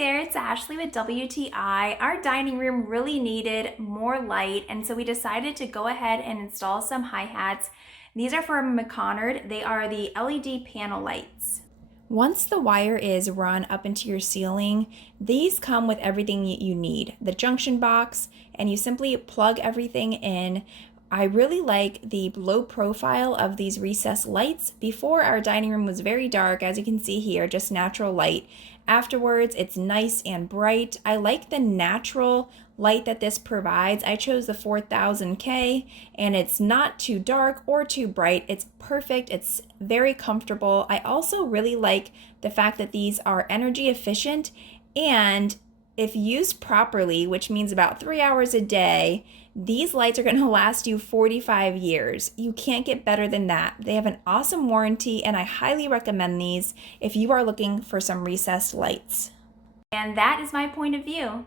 there, it's Ashley with WTI. Our dining room really needed more light, and so we decided to go ahead and install some hi-hats. These are from Meconard. They are the LED panel lights. Once the wire is run up into your ceiling, these come with everything you need. The junction box, and you simply plug everything in. I really like the low profile of these recessed lights. Before, our dining room was very dark, as you can see here, just natural light. Afterwards, it's nice and bright. I like the natural light that this provides. I chose the 4000K, and it's not too dark or too bright. It's perfect. It's very comfortable. I also really like the fact that these are energy efficient, and if used properly, which means about 3 hours a day, these lights are going to last you 45 years. You can't get better than that. They have an awesome warranty, and I highly recommend these if you are looking for some recessed lights. And that is my point of view.